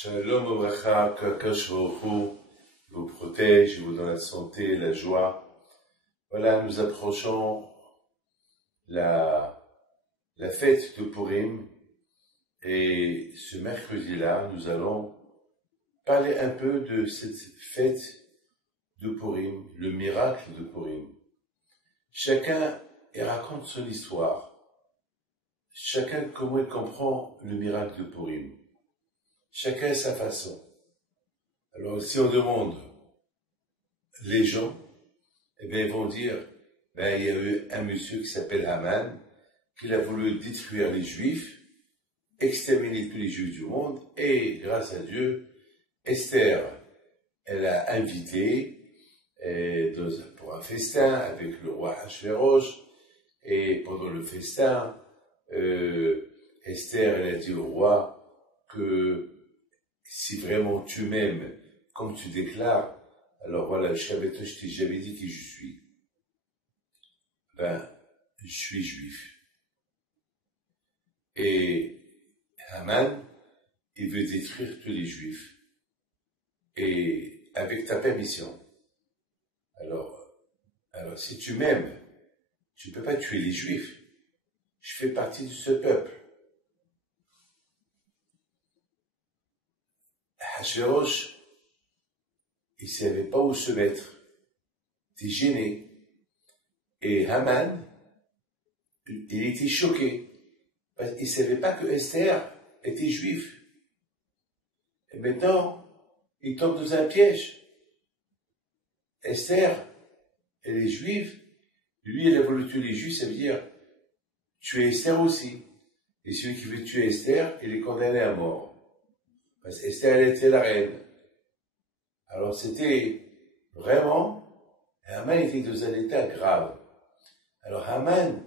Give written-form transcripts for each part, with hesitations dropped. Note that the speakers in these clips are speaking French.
Shalom Obracha, qu'Akadosh Baruch Hu vous protège, vous donne la santé, la joie. Voilà, nous approchons la fête de Purim et ce mercredi-là, nous allons parler un peu de cette fête de Purim, le miracle de Purim. Chacun raconte son histoire. Chacun comment il comprend le miracle de Purim. Chacun à sa façon. Alors, si on demande les gens, eh bien, ils vont dire, il y a eu un monsieur qui s'appelle Haman, qui a voulu détruire les Juifs, exterminer tous les Juifs du monde, et grâce à Dieu, Esther, elle a invité pour un festin avec le roi Achvérosh, et pendant le festin, Esther, elle a dit au roi que si vraiment tu m'aimes comme tu déclares, alors voilà, je t'ai jamais dit qui je suis. Je suis juif. Et Haman, il veut détruire tous les juifs. Et avec ta permission. Alors si tu m'aimes, tu ne peux pas tuer les juifs. Je fais partie de ce peuple. Achvérosh, il ne savait pas où se mettre. Il était gêné. Et Haman, il était choqué. Parce qu'il ne savait pas que Esther était juive. Et maintenant, il tombe dans un piège. Esther, elle est juive. Lui, il a voulu tuer les juifs, ça veut dire tuer Esther aussi. Et celui qui veut tuer Esther, il est condamné à mort. Parce qu'Esther, elle était la reine. Alors c'était vraiment, Haman était dans un état grave. Alors Haman,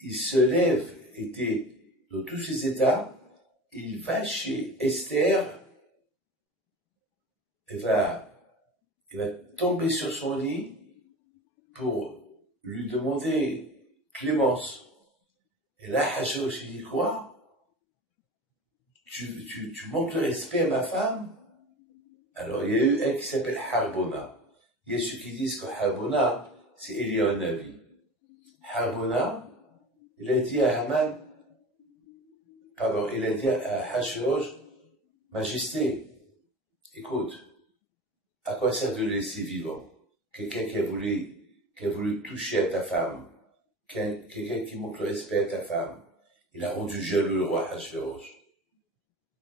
il se lève, était dans tous ses états, il va chez Esther, il va tomber sur son lit pour lui demander clémence. Et là, Achvérosh lui dit quoi? Tu montres le respect à ma femme? Alors, il y a eu un qui s'appelle Harbona. Il y a ceux qui disent que Harbona, c'est Élia Navi. Harbona, il a dit à Achvérosh, Majesté, écoute, à quoi sert de le laisser vivant? Quelqu'un qui a voulu toucher à ta femme, quelqu'un qui montre le respect à ta femme. Il a rendu jaloux le roi Achvérosh.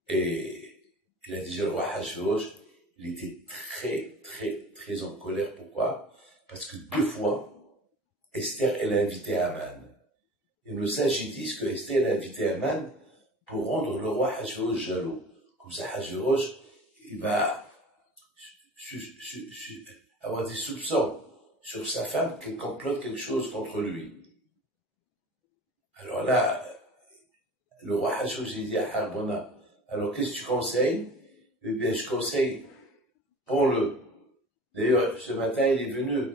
Et il a dit, le roi Achvérosh, il était très, très, très en colère. Pourquoi? Parce que 2 fois, Esther, elle a invité Haman. Et nos sages disent que Esther, elle a invité Haman pour rendre le roi Achvérosh jaloux. Comme ça, Achvérosh, il va avoir des soupçons sur sa femme qu'elle complote quelque chose contre lui. Alors là, le roi Achvérosh, il dit à Harbona, alors qu'est-ce que tu conseilles? Eh bien, je conseille, pends-le. D'ailleurs, ce matin, il est venu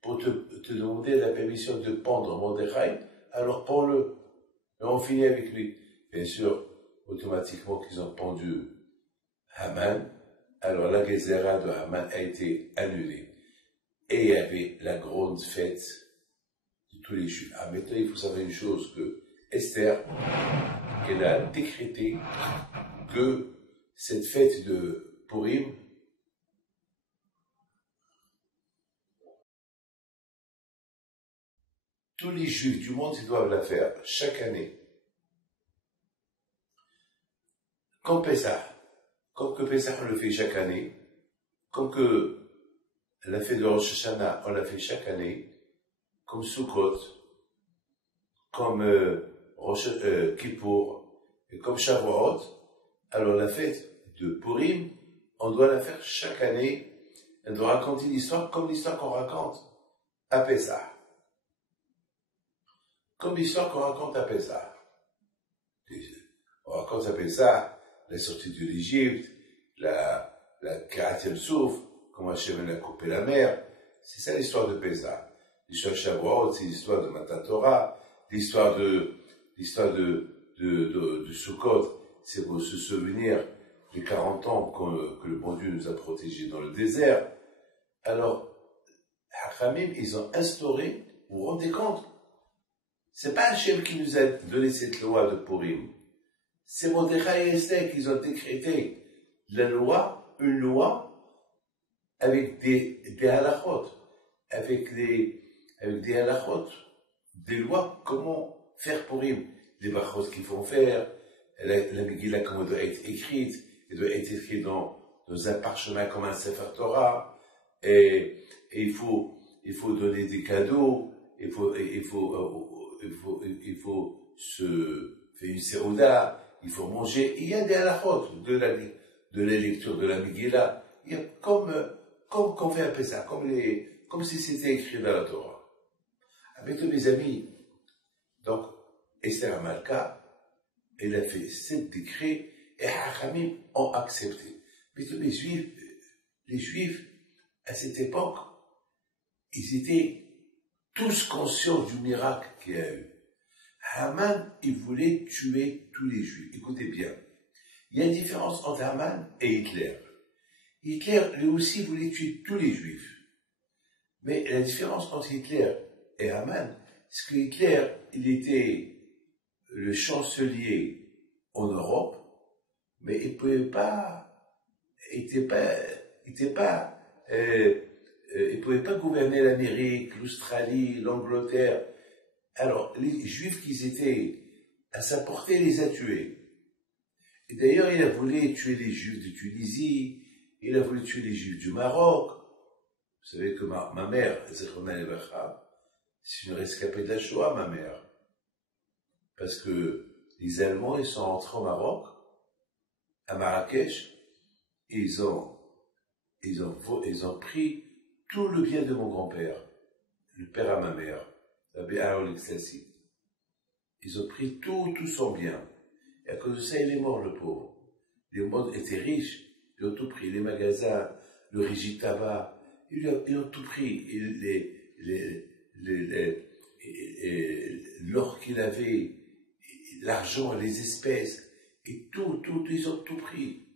pour te demander la permission de pendre Mordechai, alors pends-le. Et on finit avec lui. Bien sûr, automatiquement qu'ils ont pendu Haman, alors la Gézéra de Haman a été annulée. Et il y avait la grande fête de tous les Juifs. Ah, maintenant, il faut savoir une chose, que Esther, qu'elle a décrété que cette fête de Purim, tous les Juifs du monde, ils doivent la faire chaque année. Comme Pessah. Comme que Pessah, on le fait chaque année. Comme que la fête de Rosh Hashanah, on la fait chaque année. Comme Sukkot. Comme Kippour. Et comme Shavuot. Alors la fête de Purim, on doit la faire chaque année. Elle doit raconter l'histoire comme l'histoire qu'on raconte à Pessah. Comme l'histoire qu'on raconte à Pessah. On raconte à Pessah la sortie de l'Égypte, la 40e souffle, comment Hachem a coupé la mer. C'est ça l'histoire de Pessah. L'histoire de Shavuot, c'est l'histoire de Matan Torah. L'histoire de Sukkot, c'est pour se souvenir les 40 ans que le bon Dieu nous a protégés dans le désert, alors, Hachamim, ils ont instauré, vous vous rendez compte, c'est pas Hachem qui nous a donné cette loi de Purim, c'est Mordechai et Esther qui ont décrété la loi, une loi, avec des halachot, avec des halachot, des lois, comment faire Purim, les brachot qu'il faut faire, la Megillah, comment elle doit être écrite, elle doit être écrite dans un parchemin comme un Sefer Torah, et il faut donner des cadeaux, il faut se faire une séouda, il faut manger, il y a des halachot de la lecture de la Megillah, il y a comme qu'on fait un peu ça, comme si c'était écrit dans la Torah. Avec tous mes amis, donc, Esther Amalka, elle a fait 7 décrets et Hachamim ont accepté. Mais tous les Juifs, à cette époque, ils étaient tous conscients du miracle qu'il y a eu. Haman, il voulait tuer tous les Juifs. Écoutez bien, il y a une différence entre Haman et Hitler. Hitler, lui aussi, voulait tuer tous les Juifs. Mais la différence entre Hitler et Haman, c'est que Hitler, il était le chancelier en Europe, mais il pouvait il pouvait pas gouverner l'Amérique, l'Australie, l'Angleterre. Alors, les Juifs qui étaient à sa portée, il les a tués. Et d'ailleurs, il a voulu tuer les Juifs de Tunisie, il a voulu tuer les Juifs du Maroc. Vous savez que ma mère, c'est une rescapée de la Shoah, ma mère. Parce que les Allemands, ils sont entrés au Maroc, à Marrakech, et ils ont pris tout le bien de mon grand-père, le père à ma mère, l'abbé Aaron Extassi. Ils ont pris tout son bien. Et à cause de ça, il est mort, le pauvre. Les mondes étaient riches, ils ont tout pris, les magasins, le régime tabac, ils ont tout pris, l'or qu'il avait, l'argent, les espèces, et tout, ils ont tout pris.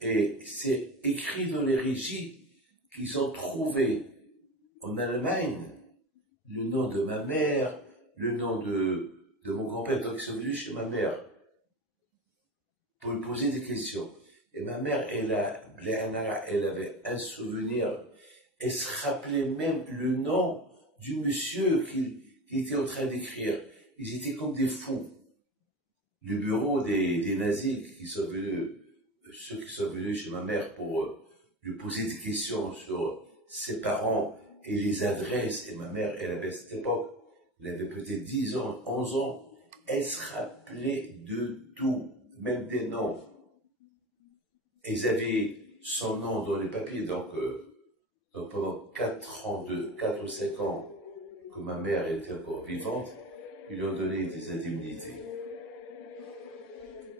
Et c'est écrit dans les régies qu'ils ont trouvé en Allemagne le nom de ma mère, le nom de mon grand-père, donc ils sont venus chez ma mère pour lui poser des questions. Et ma mère, elle avait un souvenir, elle se rappelait même le nom du monsieur qui était en train d'écrire. Ils étaient comme des fous. Le bureau des nazis ceux qui sont venus chez ma mère pour lui poser des questions sur ses parents et les adresses. Et ma mère, elle avait à cette époque, elle avait peut-être 10 ans, 11 ans, elle se rappelait de tout, même des noms. Et ils avaient son nom dans les papiers, donc pendant 4 ou 5 ans que ma mère était encore vivante, ils lui ont donné des indemnités.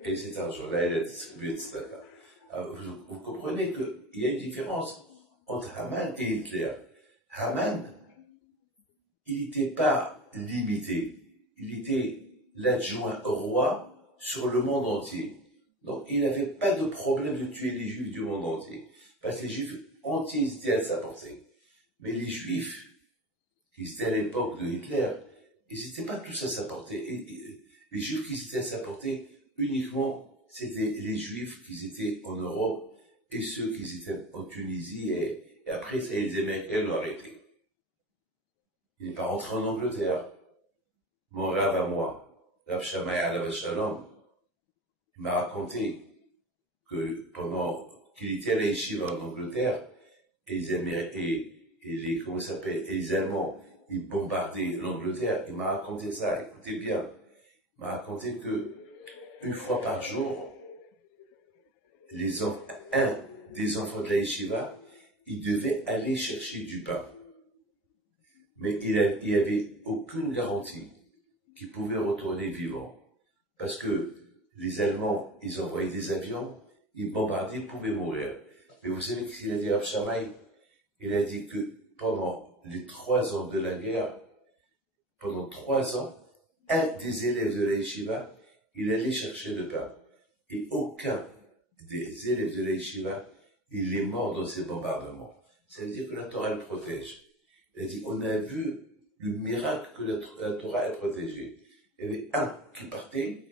Et cet argent-là, elle a distribué de tzedaka. Vous comprenez qu'il y a une différence entre Haman et Hitler. Haman, il n'était pas limité. Il était l'adjoint au roi sur le monde entier. Donc, il n'avait pas de problème de tuer les Juifs du monde entier. Parce que les Juifs entiers étaient à sa portée. Mais les Juifs, qui étaient à l'époque de Hitler, ils n'étaient pas tous à sa portée. Et les Juifs qui étaient à sa portée, uniquement, c'était les Juifs qui étaient en Europe et ceux qui étaient en Tunisie. Et après, ça, les Américains l'ont arrêté. Il n'est pas rentré en Angleterre. Mon rave à moi, Rav Shammai alav shalom, il m'a raconté que pendant qu'il était à la yeshiva en Angleterre, et les Allemands, ils bombardaient l'Angleterre, il m'a raconté ça, écoutez bien, il m'a raconté que une fois par jour, un des enfants de la yeshiva, il devait aller chercher du pain. Mais il n'y avait aucune garantie qu'il pouvait retourner vivant. Parce que les Allemands, ils envoyaient des avions, ils bombardaient, ils pouvaient mourir. Mais vous savez ce qu'il a dit à Rav Shammai? Il a dit que pendant les 3 ans de la guerre, pendant 3 ans, un des élèves de la yeshiva, il allait chercher le pain. Et aucun des élèves de la yeshiva, il est mort dans ces bombardements. Ça veut dire que la Torah, elle protège. Elle a dit, on a vu le miracle que la Torah, elle protégeait. Il y avait un qui partait,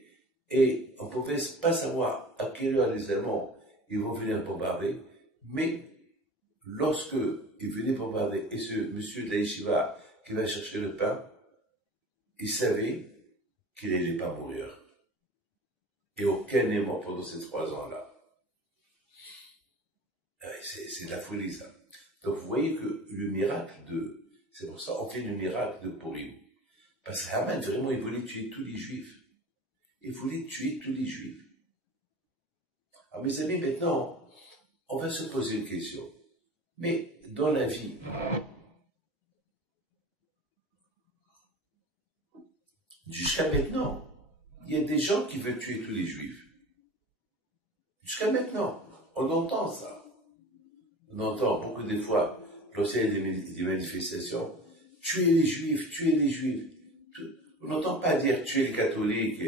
et on ne pouvait pas savoir à quelle heure les Allemands ils vont venir bombarder, mais lorsque ils venaient bombarder, et ce monsieur de la yeshiva qui va chercher le pain, il savait qu'il n'allait pas mourir. Et aucun n'est mort pendant ces 3 ans-là. C'est de la folie, ça. Donc vous voyez que le miracle c'est pour ça qu'on fait le miracle de Purim. Parce que Haman, vraiment, il voulait tuer tous les Juifs. Il voulait tuer tous les Juifs. Alors mes amis, maintenant, on va se poser une question. Mais dans la vie, jusqu'à maintenant, il y a des gens qui veulent tuer tous les Juifs. Jusqu'à maintenant, on entend ça. On entend beaucoup de fois, lorsqu'il y a des manifestations, tuer les Juifs, tuer les Juifs. On n'entend pas dire tuer les catholiques,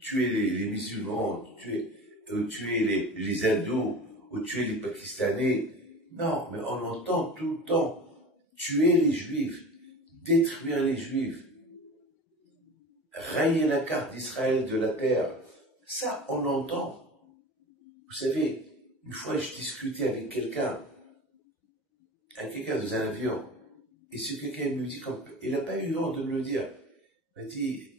tuer les musulmans, tuer les hindous, ou tuer les pakistanais. Non, mais on entend tout le temps tuer les Juifs, détruire les Juifs, rayer la carte d'Israël de la terre. Ça, on entend. Vous savez, une fois, je discutais avec quelqu'un dans un avion, et ce quelqu'un me dit, il n'a pas eu honte de me le dire, il m'a dit,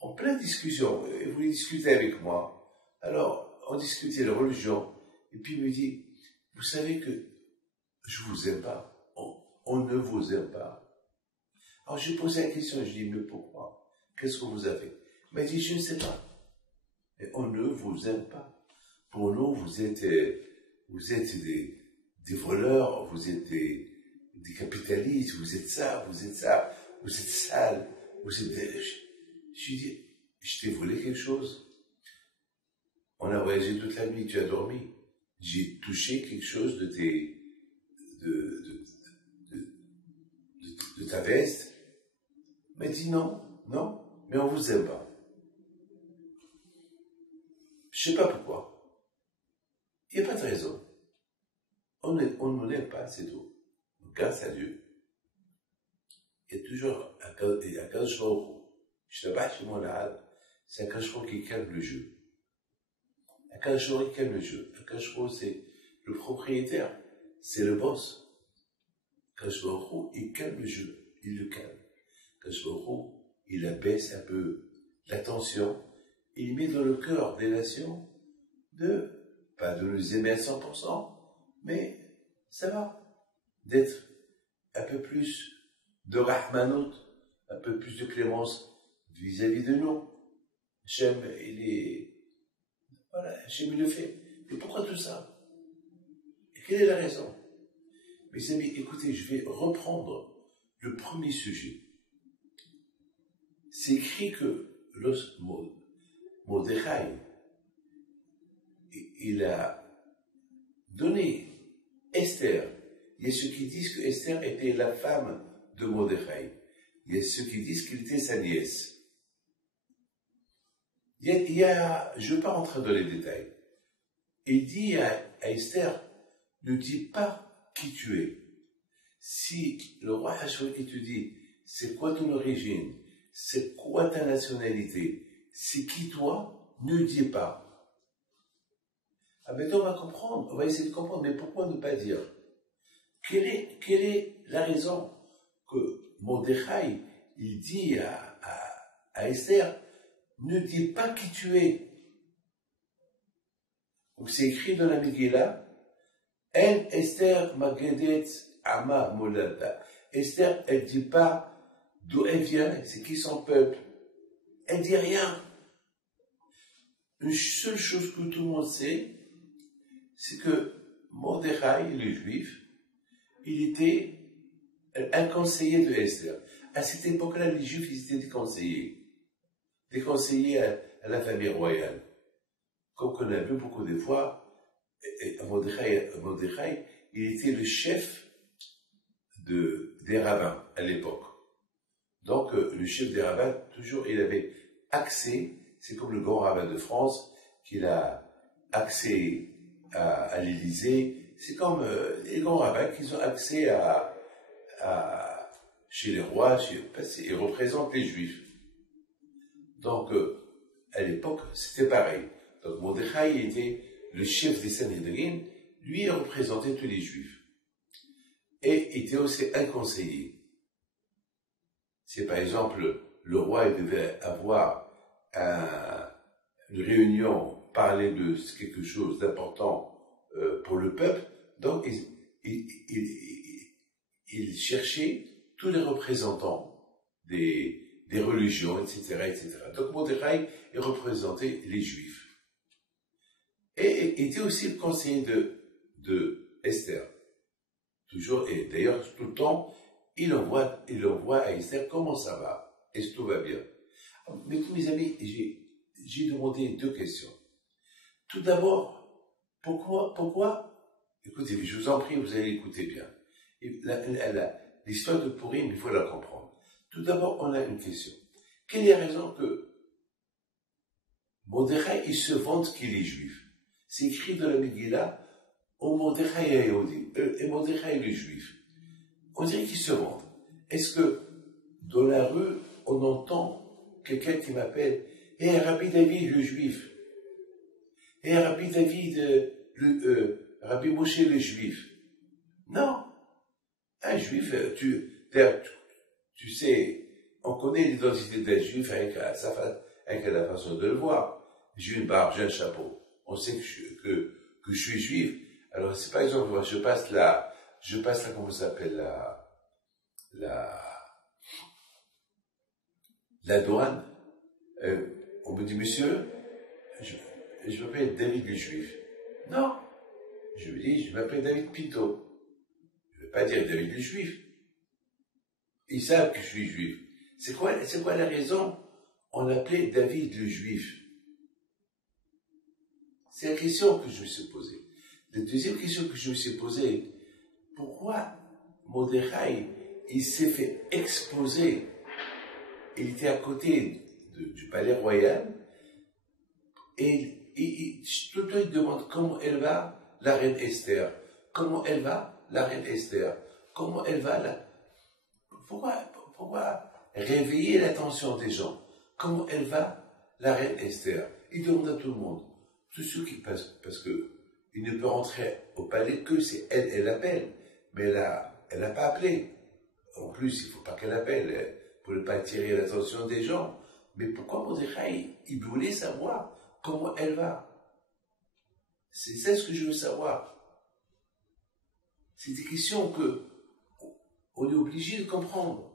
en pleine discussion, il voulait discuter avec moi, alors on discutait de religion, et puis il me dit, vous savez que je vous aime pas, on ne vous aime pas. Alors j'ai posé la question, je dis, mais pourquoi? Qu'est-ce que vous avez? Il m'a dit, je ne sais pas, mais on ne vous aime pas. Pour nous, vous êtes des voleurs, vous êtes des capitalistes, vous êtes ça, vous êtes sale, vous êtes des... Je lui dis, je t'ai volé quelque chose? On a voyagé toute la nuit, tu as dormi. J'ai touché quelque chose de ta veste? Il m'a dit non, mais on vous aime pas. Je sais pas pourquoi. Il n'y a pas de raison. On ne nous aime pas, c'est tout. Grâce à Dieu. Il y a toujours un Kadosh Baruch Hu. Je ne sais pas si mon âme, c'est un Kadosh Baruch Hu qui calme le jeu. Un Kadosh Baruch Hu qui calme le jeu. Un Kadosh Baruch Hu, c'est le propriétaire, c'est le boss. Kadosh Baruch Hu, il calme le jeu, il le calme. Kadosh Baruch Hu, il abaisse un peu la tension, et il met dans le cœur des nations pas de nous aimer à 100%, mais ça va, d'être un peu plus de rahmanut, un peu plus de clémence vis-à-vis de nous. Hachem, Hachem, il le fait. Mais pourquoi tout ça? Et quelle est la raison? Mes amis, écoutez, je vais reprendre le premier sujet. C'est écrit que Mordechai, il a donné Esther. Il y a ceux qui disent que Esther était la femme de Mordechai. Il y a ceux qui disent qu'il était sa nièce. Je ne vais pas rentrer dans les détails. Il dit à Esther, ne dis pas qui tu es. Si le roi Hachouet te dit, c'est quoi ton origine, c'est quoi ta nationalité, c'est qui toi, ne dis pas. Ah, maintenant, on va comprendre, on va essayer de comprendre, mais pourquoi ne pas dire? Quelle est la raison que Mordechai, il dit à Esther, ne dis pas qui tu es. Donc c'est écrit dans la Megillah, En Esther Magedet Ama Molada. Esther, elle ne dit pas d'où elle vient, c'est qui son peuple. Elle ne dit rien. Une seule chose que tout le monde sait, c'est que Mordechai, le juif, il était un conseiller de Esther. À cette époque-là, les juifs, ils étaient des conseillers à la famille royale. Comme on a vu beaucoup de fois, Mordechai, il était le chef des rabbins à l'époque. Donc, le chef des rabbins, toujours, il avait accès c'est comme le grand rabbin de France, qu'il a accès à l'Élysée. C'est comme les grands rabbins qui ont accès chez les rois, ils représentent les Juifs. Donc, à l'époque, c'était pareil. Donc, Mordechai était le chef des Sanhédrin, lui il représentait tous les Juifs. Et était aussi un conseiller. Si par exemple, le roi il devait avoir une réunion, parler de quelque chose d'important pour le peuple, donc il cherchait tous les représentants des religions, etc., etc. Donc Mordechai représentait les Juifs. Et était aussi le conseiller de Esther. Toujours, et d'ailleurs, tout le temps, il envoie à Esther comment ça va. Est-ce que tout va bien? Mais tous mes amis, j'ai demandé 2 questions. Tout d'abord, pourquoi, écoutez, je vous en prie, vous allez écouter bien. L'histoire de Purim, il faut la comprendre. Tout d'abord, on a une question. Quelle est la raison que Mordechai, il se vante qu'il est juif? C'est écrit dans la Megillah, au Mordechai Yehudi, et Mordechai est juif. On dirait qu'ils se vendent. Est-ce que dans la rue, on entend quelqu'un qui m'appelle « Hé, Rabbi David, le juif. Hé, Rabbi David, Rabbi Moshe, le juif. » Non. Un juif, tu sais, on connaît l'identité d'un juif avec la façon de le voir. J'ai une barbe, j'ai un chapeau. On sait que je suis juif. Alors, c'est par exemple, moi, je passe là, comment ça s'appelle, la douane. On me dit, monsieur, je m'appelle David le juif. Non. Je me dis, je m'appelle David Pito. Je ne vais pas dire David le juif. Ils savent que je suis juif. C'est quoi la raison? On l'appelait David le juif. C'est la question que je me suis posée. La deuxième question que je me suis posée, pourquoi Mordechai, il s'est fait exposer, il était à côté du palais royal, et tout le temps il demande comment elle va, la reine Esther. Comment elle va, la reine Esther. Comment elle va, pourquoi réveiller l'attention des gens? Comment elle va, la reine Esther? Il demande à tout le monde. Tous ceux qui passent, parce que il ne peut rentrer au palais que si elle appelle. Mais elle n'a pas appelé. En plus, il ne faut pas qu'elle appelle pour ne pas attirer l'attention des gens. Mais pourquoi Mordechai, il voulait savoir comment elle va? C'est ça ce que je veux savoir. C'est des questions que on est obligé de comprendre.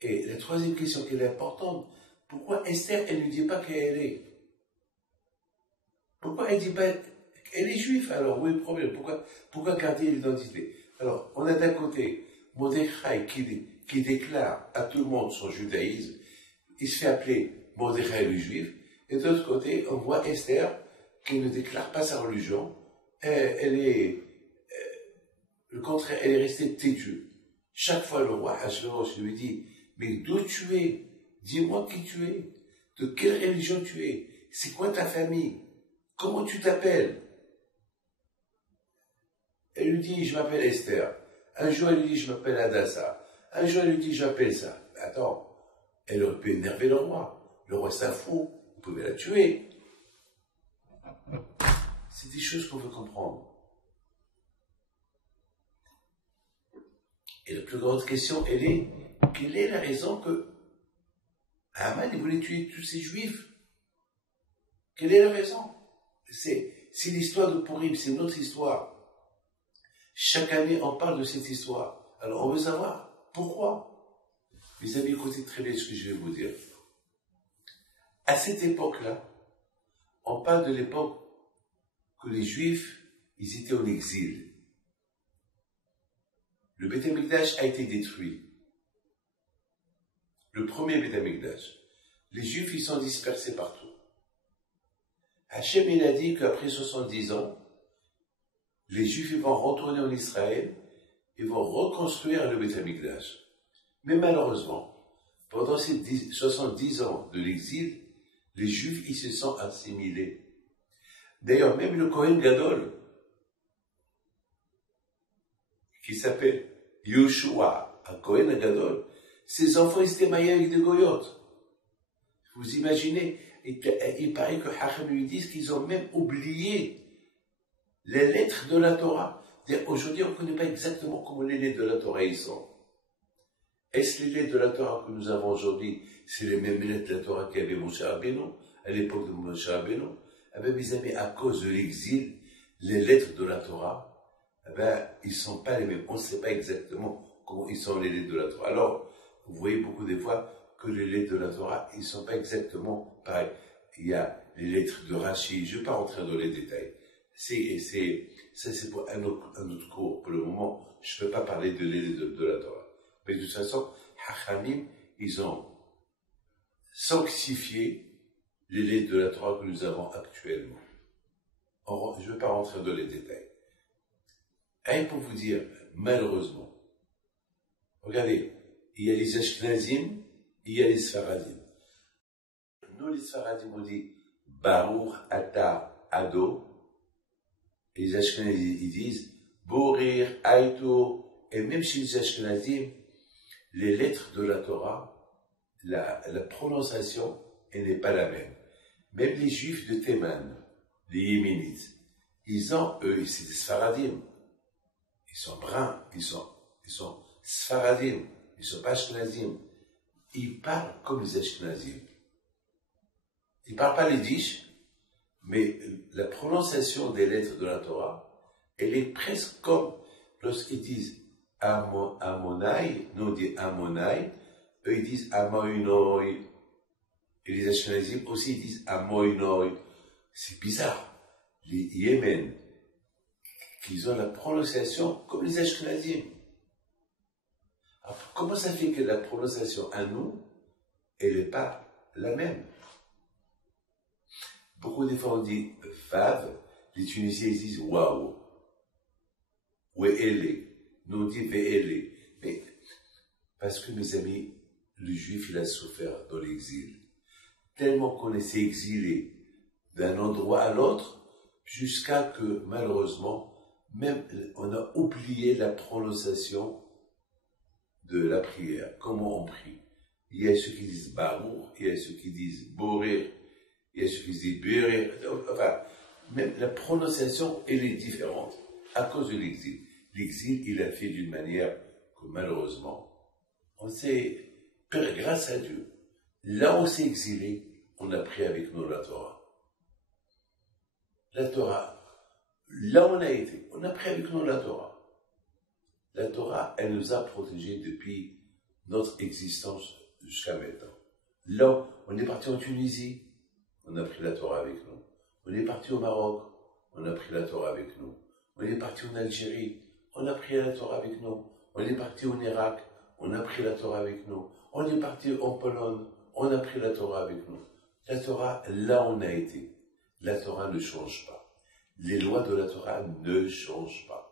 Et la troisième question qui est importante, pourquoi Esther, elle ne dit pas qui elle est? Pourquoi elle ne dit pas elle est juive? Alors, où est le problème? Pourquoi garder l'identité? Alors, on a d'un côté Mordechai qui déclare à tout le monde son judaïsme, il se fait appeler Mordechai le juif, et de l'autre côté, on voit Esther qui ne déclare pas sa religion, le contraire, elle est restée têtue. Chaque fois, le roi Achashverosh lui dit, mais d'où tu es? Dis-moi qui tu es. De quelle religion tu es? C'est quoi ta famille? Comment tu t'appelles? Elle lui dit, je m'appelle Esther. Un jour, elle lui dit, je m'appelle Adassa. Un jour, elle lui dit, je m'appelle ça. Attends, elle aurait pu énerver le roi. Le roi, c'est un fou. Vous pouvez la tuer. C'est des choses qu'on veut comprendre. Et la plus grande question, elle est, quelle est la raison que Haman voulait tuer tous ces juifs? Quelle est la raison? C'est l'histoire de Purim, c'est notre histoire. Chaque année, on parle de cette histoire. Alors, on veut savoir pourquoi. Mes amis, écoutez très bien ce que je vais vous dire. À cette époque-là, on parle de l'époque que les Juifs, ils étaient en exil. Le Beth Amikdash a été détruit. Le premier Beth Amikdash. Les Juifs, ils sont dispersés partout. Hachem, il a dit qu'après 70 ans, les Juifs ils vont retourner en Israël et vont reconstruire le Beth Amikdash. Mais malheureusement, pendant ces 70 ans de l'exil, Les Juifs, ils se sont assimilés. D'ailleurs, même le Kohen Gadol, qui s'appelle Yoshua, un Kohen Gadol, ses enfants, ils étaient mariés avec des goyotes. Vous imaginez, il paraît que Hacham lui disent qu'ils ont même oublié les lettres de la Torah. Aujourd'hui, on ne connaît pas exactement comment les lettres de la Torah ils sont. Est-ce les lettres de la Torah que nous avons aujourd'hui, c'est les mêmes lettres de la Torah qu'avait Moshe Rabbeinu, à l'époque de Moshe Rabbeinu? Eh bien, mes amis, à cause de l'exil, les lettres de la Torah, eh bien, ils ne sont pas les mêmes. On ne sait pas exactement comment ils sont les lettres de la Torah. Alors, vous voyez beaucoup des fois que les lettres de la Torah, ils ne sont pas exactement pareils. Il y a les lettres de Rashi, je ne vais pas rentrer dans les détails. Ça, c'est pour un autre cours. Pour le moment, je ne peux pas parler de les lettres de la Torah. Mais de toute façon, Hachamim, ils ont sanctifié les lettres de la Torah que nous avons actuellement. Je ne vais pas rentrer dans les détails. Rien pour vous dire, malheureusement, regardez, il y a les Ashkenazim, il y a les Sfaradim. Nous, les Sfaradim, on dit Baruch Ata Ado, et les Ashkenazim, ils disent Borir Aito, et même chez les Ashkenazim, les lettres de la Torah, la prononciation, elle n'est pas la même. Même les Juifs de Théman, les Yéménites, ils ont, eux, c'est des Sfaradim. Ils sont bruns, ils sont Sfaradim, ils sont pas Ashkenazim. Ils parlent comme les Ashkenazim. Ils parlent pas l'Yiddish, mais la prononciation des lettres de la Torah, elle est presque comme lorsqu'ils disent Amonai, nous on dit Amonai, eux ils disent Amoinoi, et les Ashkenazim aussi ils disent Amoinoi. C'est bizarre. Les Yémen, qu'ils ont la prononciation comme les Ashkenazim. Alors, comment ça fait que la prononciation à nous, elle n'est pas la même? Beaucoup de fois on dit Vav, les Tunisiens ils disent Waouh, We'ele, nous on dit Ve'ele. Mais parce que mes amis, le Juif il a souffert dans l'exil. Tellement qu'on s'est exilé d'un endroit à l'autre, jusqu'à que malheureusement, même on a oublié la prononciation de la prière, comment on prie. Il y a ceux qui disent Baruch, il y a ceux qui disent Borir, il y a ceux qui disent Bérir. Enfin, même la prononciation, elle est différente à cause de l'exil. L'exil, il a fait d'une manière que malheureusement, on s'est, grâce à Dieu, là où on s'est exilé, on a pris avec nous la Torah. La Torah, là où on a été, on a pris avec nous la Torah. La Torah, elle nous a protégés depuis notre existence jusqu'à maintenant. Là, on est parti en Tunisie, on a pris la Torah avec nous. On est parti au Maroc, on a pris la Torah avec nous. On est parti en Algérie, on a pris la Torah avec nous. On est parti en Irak, on a pris la Torah avec nous. On est parti en Pologne, on a pris la Torah avec nous. La Torah, là où on a été, la Torah ne change pas. Les lois de la Torah ne changent pas.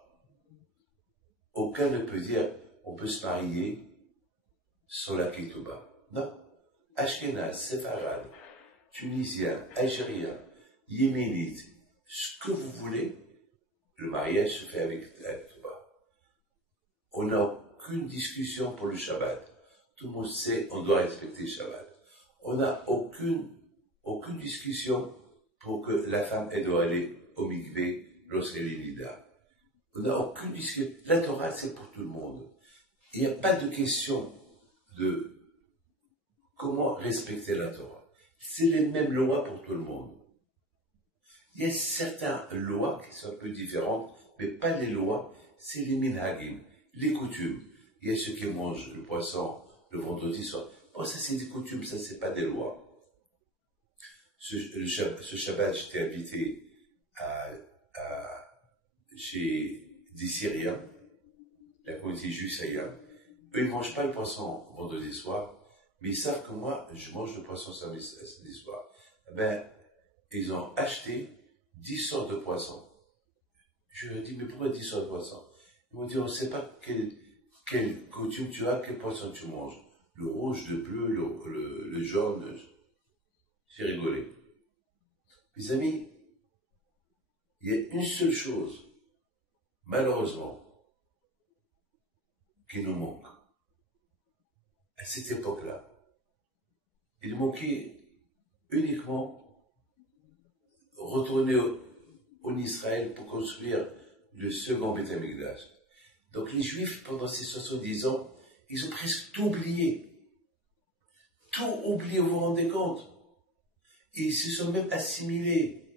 Aucun ne peut dire, on peut se marier sans la Ketouba. Non. Ashkenaz, Séfarade, Tunisien, Algérien, Yéménite, ce que vous voulez, le mariage se fait avec la Ketouba. On n'a aucune discussion pour le Shabbat. Tout le monde sait, on doit respecter le Shabbat. On n'a aucune discussion pour que la femme, elle doit aller au mikvé lorsqu'elle est nida. On n'a aucune discussion. La Torah, c'est pour tout le monde. Il n'y a pas de question de comment respecter la Torah. C'est les mêmes lois pour tout le monde. Il y a certaines lois qui sont un peu différentes, mais pas les lois, c'est les minhagim, les coutumes. Il y a ceux qui mangent le poisson le vendredi soir. Bon, ça c'est des coutumes, ça c'est pas des lois. Ce Shabbat, j'étais invité chez des Syriens, la communauté juive syrienne. Eux, ils ne mangent pas le poisson vendredi soir, mais ils savent que moi, je mange le poisson samedi soir. Ben, ils ont acheté 10 sortes de poissons. Je leur ai dit, mais pourquoi 10 sortes de poissons? Ils m'ont dit, on ne sait pas quelle coutume tu as, quel poisson tu manges. Le rouge, le bleu, le jaune. j'ai rigolé. Mes amis, il y a une seule chose, malheureusement, qui nous manque. À cette époque-là, il manquait uniquement retourner en Israël pour construire le second Beth Amikdash. Donc les Juifs, pendant ces 70 ans, ils ont presque tout oublié. Tout oublié, vous vous rendez compte? Et ils se sont même assimilés.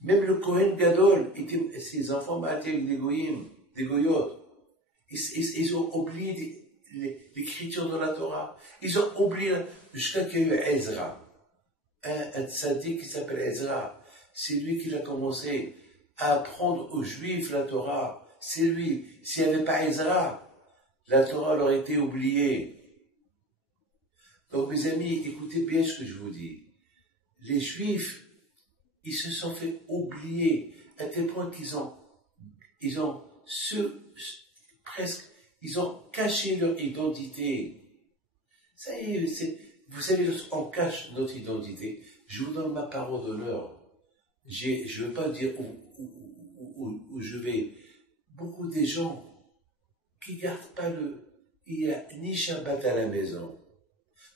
Même le Kohen Gadol, ses enfants battaient avec des goyim, des goyotes. Ils ont oublié l'écriture de la Torah. Ils ont oublié, jusqu'à qu'il y ait eu Ezra. Un tzaddik qui s'appelle Ezra. C'est lui qui a commencé à apprendre aux Juifs la Torah. C'est lui. S'il n'y avait pas Ezra, la Torah aurait été oubliée. Donc mes amis, écoutez bien ce que je vous dis. Les Juifs, ils se sont fait oublier à tel point qu'ils ont ils ont caché leur identité. Ça y est, vous savez, on cache notre identité. Je vous donne ma parole d'honneur. Je ne veux pas dire où je vais. Beaucoup des gens qui ne gardent pas il n'y a ni Shabbat à la maison.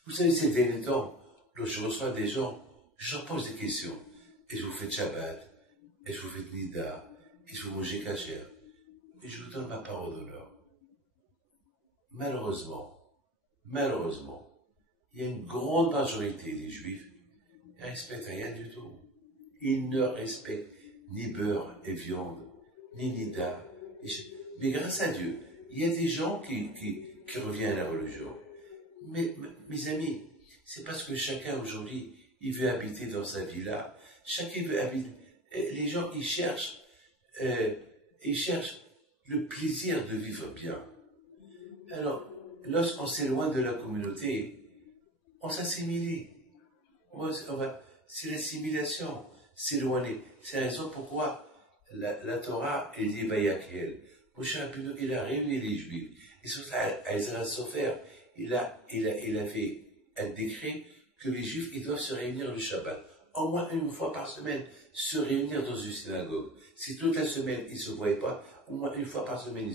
Vous savez, ces derniers temps, lorsque je reçois des gens, je leur pose des questions. Et je vous fais de Shabbat, et je vous fais de Nida, et je vous mange kasher. Et je vous donne ma parole d'honneur. Malheureusement, il y a une grande majorité des Juifs qui ne respectent rien du tout. Ils ne respectent ni beurre et viande, ni Nida. Mais grâce à Dieu, il y a des gens qui reviennent à la religion. Mais mes amis, c'est parce que chacun aujourd'hui, il veut habiter dans sa villa. Chacun veut habiter. Les gens, ils cherchent le plaisir de vivre bien. Alors, lorsqu'on s'éloigne de la communauté, on s'assimile. C'est l'assimilation, s'éloigner. C'est la raison pourquoi la Torah est dit Vayakhel. Moshe Rabbeinu, il a réuni les Juifs. Et sur ça, à Ezra Sofer, il a fait un décret que les Juifs, ils doivent se réunir le Shabbat. Au moins une fois par semaine, se réunir dans une synagogue. Si toute la semaine, ils ne se voient pas, au moins une fois par semaine,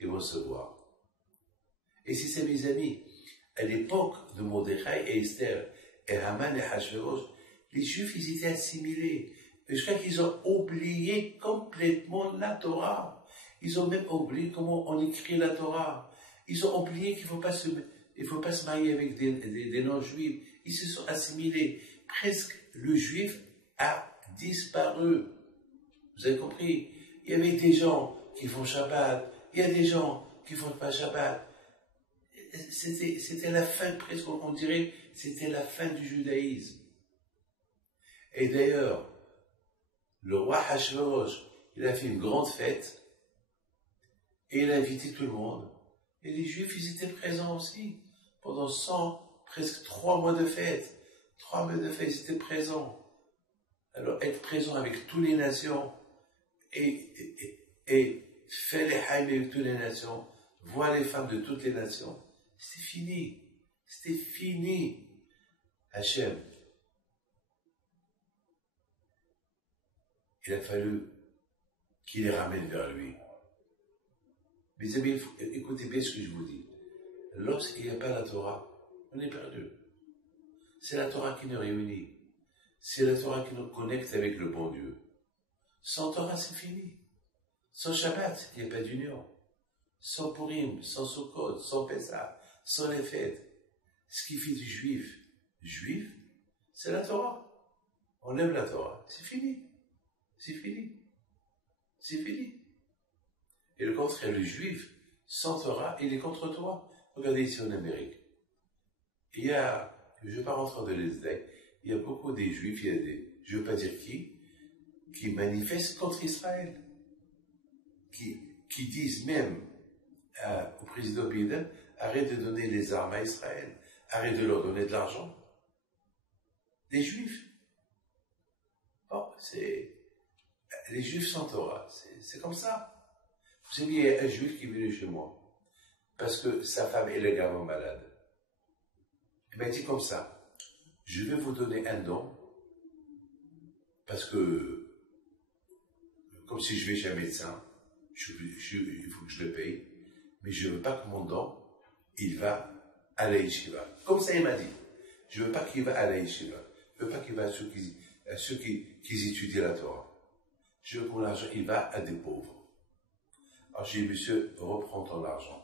ils vont se voir. Et c'est ça, mes amis, à l'époque de Mordechai et Esther, et Haman et Hachvérosh, les Juifs, ils étaient assimilés. Et je crois qu'ils ont oublié complètement la Torah. Ils ont même oublié comment on écrit la Torah. Ils ont oublié qu'il ne faut pas se marier avec des non-juifs. Ils se sont assimilés. Presque le juif a disparu. Vous avez compris? Il y avait des gens qui font Shabbat. Il y a des gens qui ne font pas Shabbat. C'était la fin, presque, on dirait, c'était la fin du judaïsme. Et d'ailleurs, le roi Hachvérosh, il a fait une grande fête, et il a invité tout le monde. Et les Juifs, ils étaient présents aussi, pendant presque 3 mois de fête. 3 mois de fête, ils étaient présents. Alors, être présent avec toutes les nations, et faire les haïm avec toutes les nations, voir les femmes de toutes les nations, c'était fini. C'était fini. Hachem, il a fallu qu'il les ramène vers lui. Mes amis, écoutez bien ce que je vous dis. Lorsqu'il n'y a pas la Torah, on est perdu. C'est la Torah qui nous réunit. C'est la Torah qui nous connecte avec le bon Dieu. Sans Torah, c'est fini. Sans Shabbat, il n'y a pas d'union. Sans Purim, sans Sukkot, sans Pessah, sans les fêtes. Ce qui fait du juif, c'est la Torah. On aime la Torah. C'est fini. C'est fini. C'est fini. Et le contraire, le juif, sans Torah, il est contre toi. Regardez ici en Amérique. Je ne vais pas rentrer dans les détails, il y a beaucoup des juifs, je ne veux pas dire qui manifestent contre Israël. Qui disent même au président Biden, arrête de donner les armes à Israël, arrête de leur donner de l'argent. Des juifs. Bon, les juifs sans Torah, c'est comme ça. Vous savez, il y a un juif qui est venu chez moi, parce que sa femme est légalement malade. Il m'a dit comme ça, je vais vous donner un don, parce que, comme si je vais chez un médecin, il faut que je le paye, mais je veux pas que mon dent, il va à la yeshiva. Comme ça, il m'a dit. Je veux pas qu'il va à la yeshiva. Je veux pas qu'il va à ceux qui étudient la Torah. Je veux que mon argent, il va à des pauvres. Alors j'ai dit, monsieur, reprends ton argent.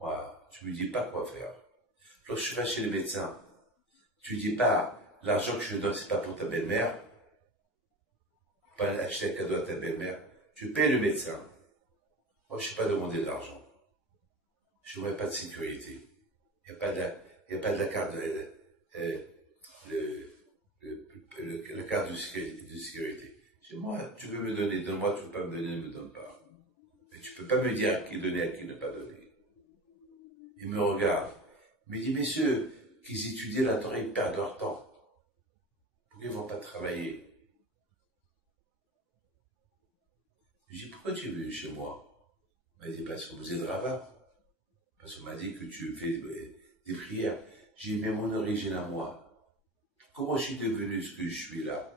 Moi, tu me dis pas quoi faire. Lorsque je vais chez le médecin, tu dis pas, l'argent que je te donne, c'est pas pour ta belle-mère. Pas acheter un cadeau à ta belle-mère. Tu payes le médecin. Moi, je ne sais pas demander de l'argent. Je n'aurai pas de sécurité. Il n'y a pas de la carte la carte de sécurité. Chez moi, tu peux me donner, donne-moi, tu ne peux pas me donner, ne me donne pas. Mais tu ne peux pas me dire à qui donner, à qui ne pas donner. Il me regarde. Il me dit, messieurs, qu'ils étudient la Torah, ils perdent leur temps. Pourquoi ils ne vont pas travailler? Je lui dis, pourquoi tu es venu chez moi? Il m'a dit, parce que vous êtes rabbin. Parce qu'on m'a dit que tu fais des prières. J'ai dit, mais mon origine à moi. Comment je suis devenu ce que je suis là?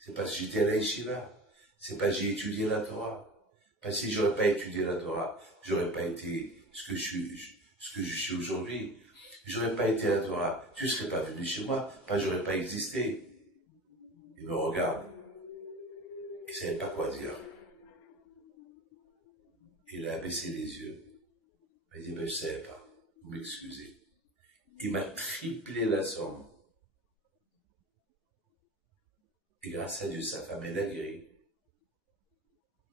C'est parce que j'étais à la yeshiva. C'est parce que j'ai étudié la Torah. Parce que si j'aurais pas étudié la Torah, j'aurais pas été ce que je suis aujourd'hui. J'aurais pas été à la Torah. Tu serais pas venu chez moi. Parce que j'aurais pas existé. Il me regarde. Il savait pas quoi dire. Il a baissé les yeux. Il m'a dit, mais je ne savais pas. Vous m'excusez. Il m'a triplé la somme. Et grâce à Dieu, sa femme, elle a guéri.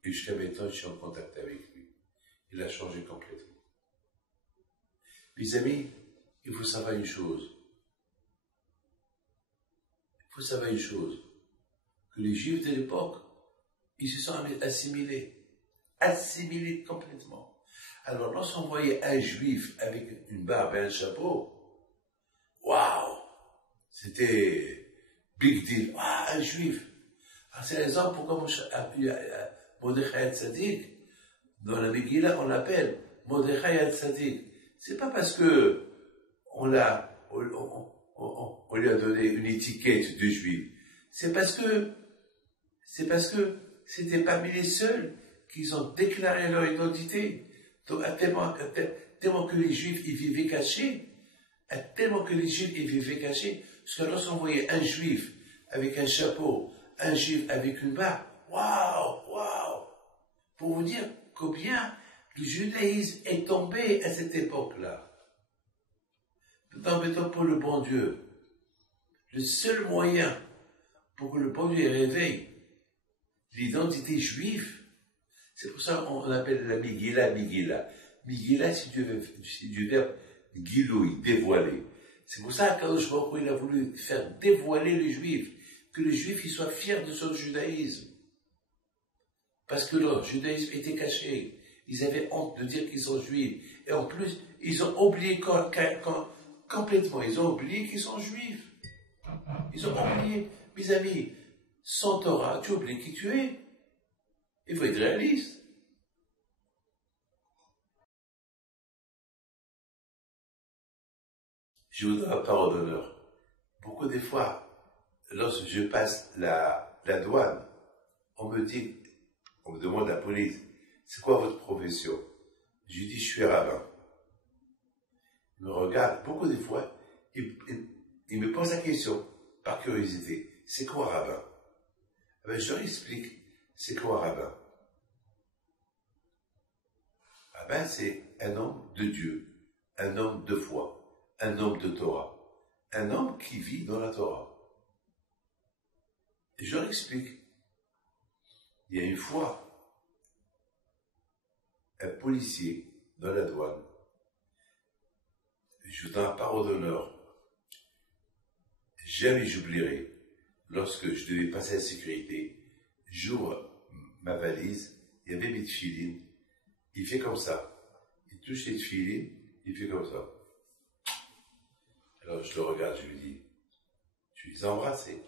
Et jusqu'à maintenant, je suis en contact avec lui. Il a changé complètement. Mes amis, il faut savoir une chose. Il faut savoir une chose. Que les Juifs de l'époque, ils se sont assimilés. Assimilés complètement. Alors, lorsqu'on voyait un juif avec une barbe et un chapeau, waouh, c'était big deal. Ah, un juif. Alors, c'est l'exemple pourquoi Mordechai Tzadik, dans la Megillah, on l'appelle Mordechai Tzadik. C'est pas parce que on lui a donné une étiquette de juif. C'est parce que c'était parmi les seuls qu'ils ont déclaré leur identité. Donc, tellement que les Juifs y vivaient cachés, parce que lorsqu'on voyait un Juif avec un chapeau, un Juif avec une barbe, waouh, pour vous dire combien le judaïsme est tombé à cette époque-là. Tombé pour le bon Dieu. Le seul moyen pour que le bon Dieu réveille l'identité juive, c'est pour ça qu'on appelle la Megillah. Megillah, c'est du verbe giloui, dévoiler. C'est pour ça qu'Akadosh Baruch Hu, il a voulu faire dévoiler les Juifs, que les Juifs ils soient fiers de son judaïsme. Parce que leur judaïsme était caché. Ils avaient honte de dire qu'ils sont juifs. Et en plus, ils ont oublié complètement, ils ont oublié qu'ils sont juifs. Ils ont oublié, mes amis, sans Torah, tu oublies qui tu es. Il faut être réaliste. Je vous donne la parole d'honneur. Beaucoup de fois, lorsque je passe la douane, on me demande la police, c'est quoi votre profession? Je dis, je suis rabbin. Il me regarde, beaucoup de fois, il me pose la question, par curiosité, c'est quoi rabbin? Ben, je leur explique, c'est quoi rabbin? Rabbin, c'est un homme de Dieu, un homme de foi, un homme de Torah, un homme qui vit dans la Torah. Et je leur explique. Il y a une fois, un policier dans la douane, je vous donne la parole d'honneur, jamais j'oublierai, lorsque je devais passer à la sécurité, j'ouvre ma valise, il y avait mes tefilines, il fait comme ça, il touche les tefilines, il fait comme ça. Alors je le regarde, je lui dis, tu les as embrassés?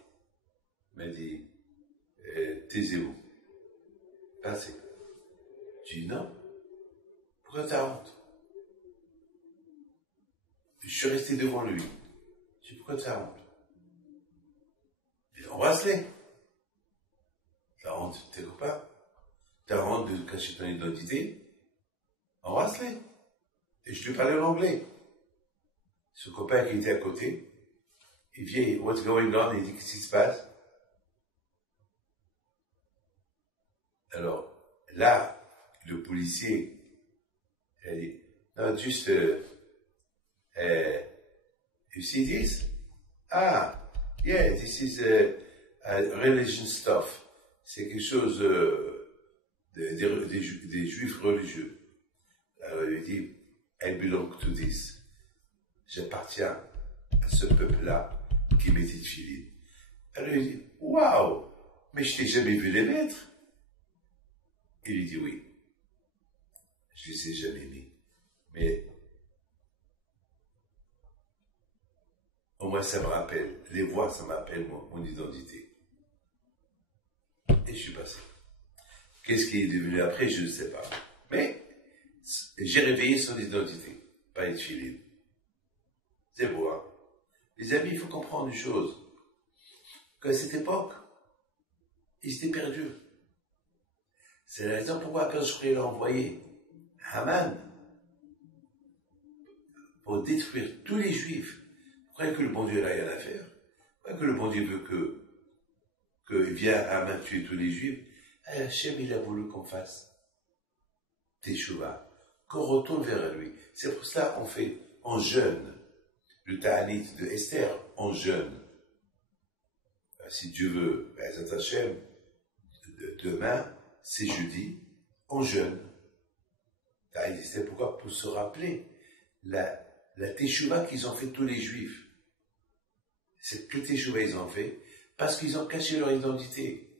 Il m'a dit, taisez-vous. Passez. Je dis non. Pourquoi t'as honte? Je suis resté devant lui. Je dis pourquoi t'as honte? embrasse-les. T'as honte de tes copains? T'as honte de cacher ton identité? Embrasse-les. Et je lui parlais en anglais. Ce copain qui était à côté, il vient, what's going on? Il dit, qu'est-ce qui se passe? Alors, là, le policier, il a dit, non, juste, you see this? Ah, yeah, this is religion stuff. C'est quelque chose des juifs religieux. Alors, il dit, I belong to this. J'appartiens à ce peuple-là qui met des tefilines. Alors, il dit, waouh, mais je t'ai jamais vu les mettre. Il lui dit, oui, je les ai jamais mis. Mais au moins, ça me rappelle, les voix, ça m'appelle mon identité. Et je suis passé. Qu'est-ce qui est devenu après, je ne sais pas. Mais j'ai réveillé son identité, pas une filine. C'est beau, hein? Les amis, il faut comprendre une chose. Qu'à cette époque, ils étaient perdus. C'est la raison pourquoi quand je l'a envoyé Haman pour détruire tous les juifs. Pourquoi que le bon Dieu n'a rien à faire? Pourquoi que le bon Dieu veut que vienne Haman tuer tous les juifs? Hachem, il a voulu qu'on fasse Teshuva, qu'on retourne vers lui. C'est pour cela qu'on fait en jeûne le Ta'anit de Esther, en jeûne. Si Dieu veut, Hachem, demain, c'est jeudi, en jeûne. C'est pourquoi? Pour se rappeler la Teshuva qu'ils ont fait tous les juifs. C'est que Teshuva ils ont fait parce qu'ils ont caché leur identité.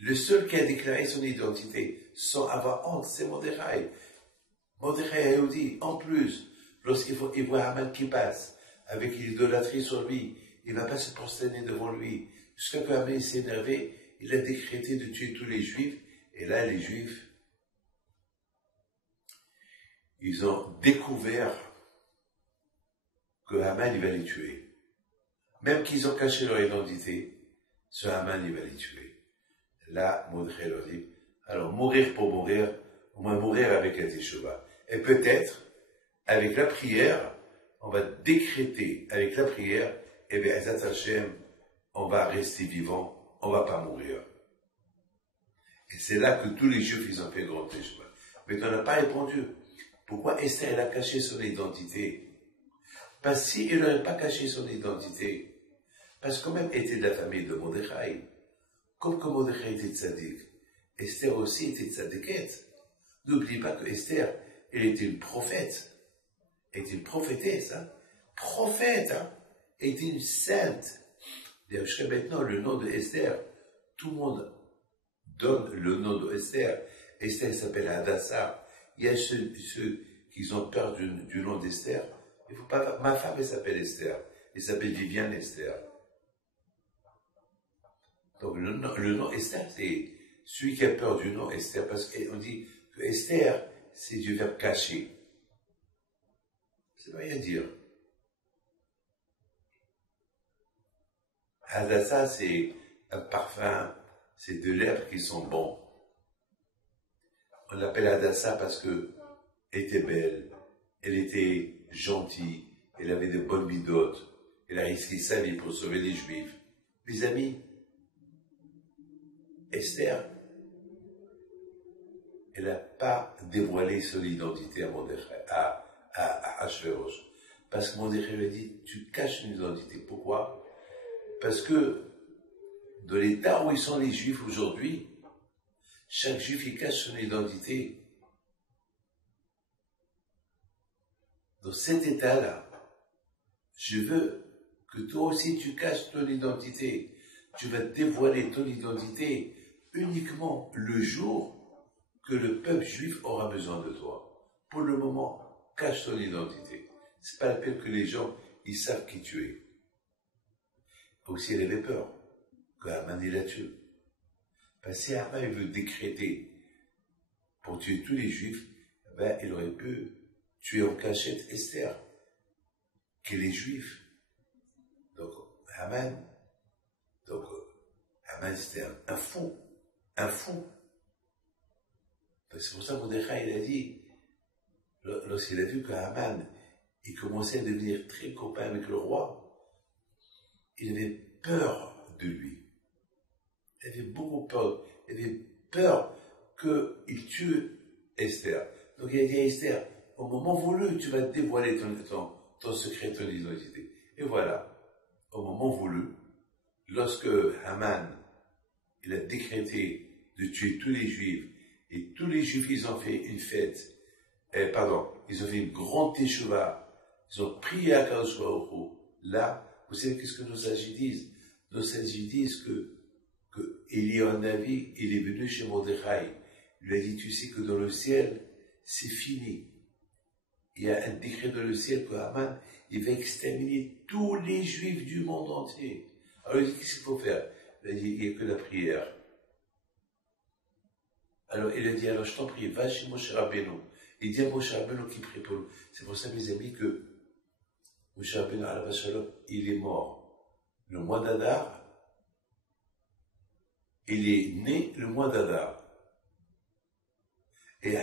Le seul qui a déclaré son identité sans avoir honte, c'est Mordechai. Mordechai a dit, en plus, lorsqu'il voit Haman qui passe avec l'idolâtrie sur lui, il ne va pas se prosterner devant lui. Jusqu'à que Haman s'est énervé, il a décrété de tuer tous les juifs, et là, les juifs, ils ont découvert que Haman, il va les tuer. Même qu'ils ont caché leur identité, ce Haman, il va les tuer. Là, Mordechai leur dit, alors mourir pour mourir, au moins mourir avec la Teshuva. Et peut-être, avec la prière, on va décréter, avec la prière, et bien, Ezat Hashem, on va rester vivant, on va pas mourir. Et c'est là que tous les Juifs, ils ont fait grand Teshuva. Mais on n'a pas répondu. Pourquoi Esther, elle a caché son identité? Parce que si elle n'aurait pas caché son identité, parce qu'elle même était de la famille de Mordechai, comme que Mordechai était tzaddik, Esther aussi était tzaddiquette. N'oublie pas que Esther, elle était une prophète. Elle était une prophétesse, hein. Prophète, hein. Elle était une sainte. Jusqu'à maintenant, le nom de Esther, tout le monde donne le nom de Esther. Esther s'appelle Hadassah. Il y a ceux qui ont peur du nom d'Esther. Il faut pas. Ma femme, elle s'appelle Esther. Elle s'appelle Viviane Esther. Donc le nom Esther, c'est celui qui a peur du nom Esther, parce qu'on dit que Esther, c'est du verbe cacher. Ça ne veut rien dire. Hadassah, c'est un parfum, c'est de l'herbe qui sont bons. On l'appelle Hadassah parce que elle était belle, elle était gentille, elle avait de bonnes midotes, elle a risqué sa vie pour sauver les Juifs. Mes amis, Esther, elle n'a pas dévoilé son identité à Mordechai, à Achvérosh. Parce que Mordechai lui a dit, tu caches une identité. Pourquoi? Parce que dans l'état où ils sont les Juifs aujourd'hui, chaque Juif, il cache son identité. Dans cet état-là, je veux que toi aussi tu caches ton identité. Tu vas dévoiler ton identité uniquement le jour que le peuple juif aura besoin de toi. Pour le moment, cache ton identité. C'est pas la peine que les gens, ils savent qui tu es. Aussi, elle avait peur que Haman la tue. Ben, si Haman veut décréter pour tuer tous les juifs, ben, il aurait pu tuer en cachette Esther, qui est juif. Donc, Haman, donc Haman c'était un fou, un fou. C'est pour ça que Mordechai, il a dit, lorsqu'il a vu que Haman, il commençait à devenir très copain avec le roi, il avait peur de lui. Il avait beaucoup peur. Il avait peur qu'il tue Esther. Donc il a dit à Esther, au moment voulu, tu vas dévoiler ton secret, ton identité. Et voilà, au moment voulu, lorsque Haman, il a décrété de tuer tous les Juifs, et tous les Juifs, ils ont fait une fête, ils ont fait une grande teshuva, ils ont prié à Kadosh Baruch Hu. Là, vous savez qu'est-ce que nos sages disent? Nos sages disent que Eliyahu Navi, il est venu chez Mordechai. Il lui a dit, tu sais que dans le ciel, c'est fini. Il y a un décret dans le ciel que Haman, il va exterminer tous les Juifs du monde entier. Alors il dit, qu'est-ce qu'il faut faire? Il a dit, il n'y a que la prière. Alors il a dit, alors je t'en prie, va chez Moshe Rabbeinu. Il dit à Moshe Rabbeinu qui prie pour nous. C'est pour ça, mes amis, que Moshe Rabbeinu, alav shalom, il est mort le mois d'Adar. Il est né le mois d'Adar. Et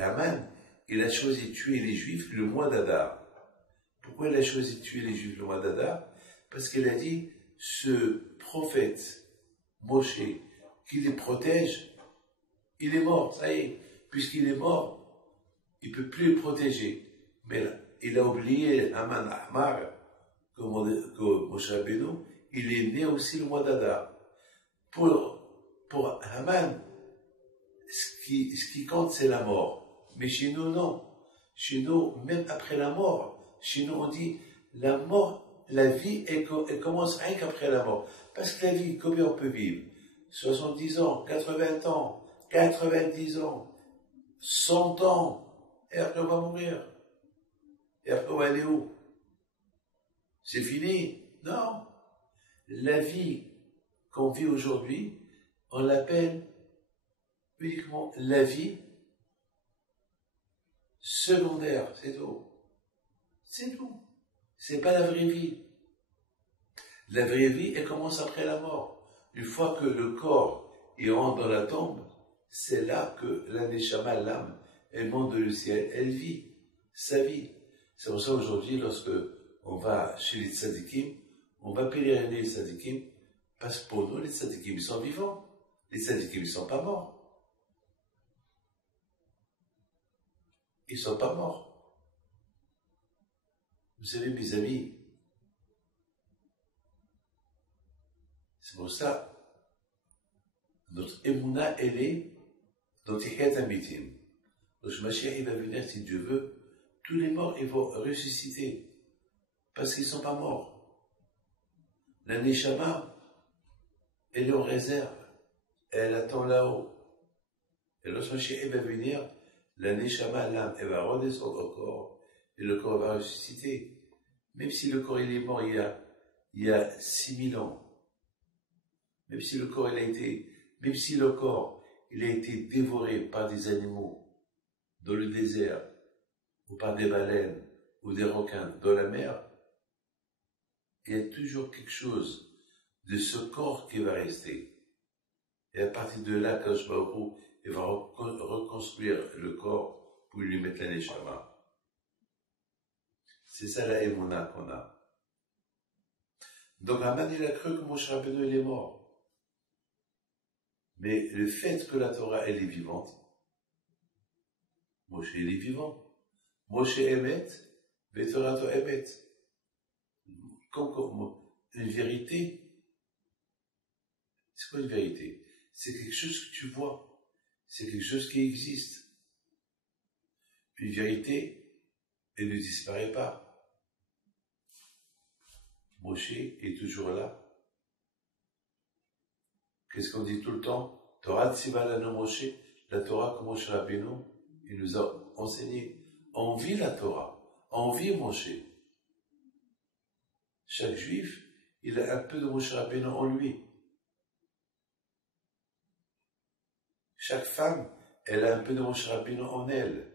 Haman, il a choisi de tuer les Juifs le mois d'Adar. Pourquoi il a choisi de tuer les Juifs le mois d'Adar? Parce qu'il a dit, ce prophète, Moshe, qui les protège, il est mort, ça y est. Puisqu'il est mort, il ne peut plus les protéger. Mais là, il a oublié Haman Ahmar, que Moshe Rabbeinu, il est né aussi le mois d'Adar. Pour Haman, ce qui compte, c'est la mort. Mais chez nous, non. Chez nous, même après la mort, chez nous, on dit, la mort, la vie, elle commence rien qu'après la mort. Parce que la vie, combien on peut vivre? 70 ans, 80 ans, 90 ans, 100 ans. Et après, on va mourir. Et après, on va aller où? C'est fini? Non. La vie qu'on vit aujourd'hui, on l'appelle uniquement la vie secondaire, c'est tout. C'est tout. C'est pas la vraie vie. La vraie vie, elle commence après la mort. Une fois que le corps il rentre dans la tombe, c'est là que la neshama, l'âme, elle monte dans le ciel, elle vit sa vie. C'est pour ça aujourd'hui, lorsque on va chez les tzadikim, on va pèleriner les tzadikim, parce que pour nous, les tzadikim, ils sont vivants. Les tzadikim, ils ne sont pas morts. Ils ne sont pas morts. Vous savez, mes amis, c'est pour ça, notre émouna, elle est dans Tiket Amitim. Donc, Mashiach, il va venir, si Dieu veut, tous les morts, ils vont ressusciter, parce qu'ils ne sont pas morts. La Neshama, elle est en réserve, elle attend là-haut. Et lorsque Mashiach va venir, la Neshama, l'âme, elle va redescendre au corps, et le corps va ressusciter. Même si le corps il est mort il y a 6000 ans, même si le corps il a été dévoré par des animaux dans le désert, ou par des baleines, ou des requins dans la mer, il y a toujours quelque chose de ce corps qui va rester. Et à partir de là, Kadosh Baruch Hu, il va reconstruire le corps pour lui mettre la neshama. C'est ça la émouna qu'on a. Donc Haman, il a cru que Moshe Rabbeinu, il est mort. Mais le fait que la Torah, elle est vivante, Moshe, il est vivant. Moshe Emet, Vetorato Emet. Comme une vérité. C'est quoi une vérité? C'est quelque chose que tu vois. C'est quelque chose qui existe. Une vérité, elle ne disparaît pas. Moshe est toujours là. Qu'est-ce qu'on dit tout le temps? Torah Tzivalano Moshe, la Torah que Moshe Rabbeinu, il nous a enseigné. On vit la Torah, on vit Moshe. Chaque juif, il a un peu de Moshe Rabbeinu en lui. Chaque femme, elle a un peu de Moshe Rabbeinu en elle.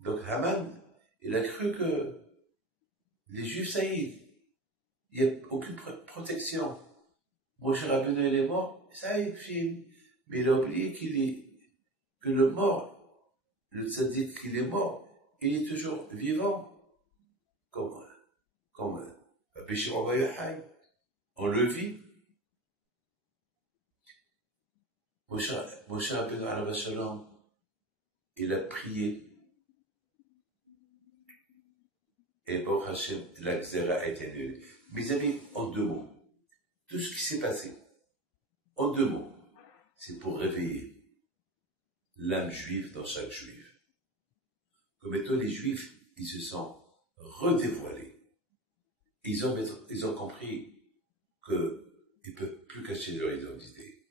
Donc Haman, il a cru que Les Juifs, ça y est, il n'y a aucune protection. Moshe Rabbeinu, il est mort, ça y est, film. Mais il a oublié que le mort, le tzaddik qu'il est mort, il est toujours vivant. Comme Rabbi Shimon Bar Yochai. On le vit. Moshe Rabbeinu alav shalom, il a prié. Et Baruch Hashem, la Xéra a été annulée. Mes amis, en 2 mots, tout ce qui s'est passé, en 2 mots, c'est pour réveiller l'âme juive dans chaque juif. Comme étant les juifs, ils se sont redévoilés. Ils ont compris qu'ils ne peuvent plus cacher leur identité.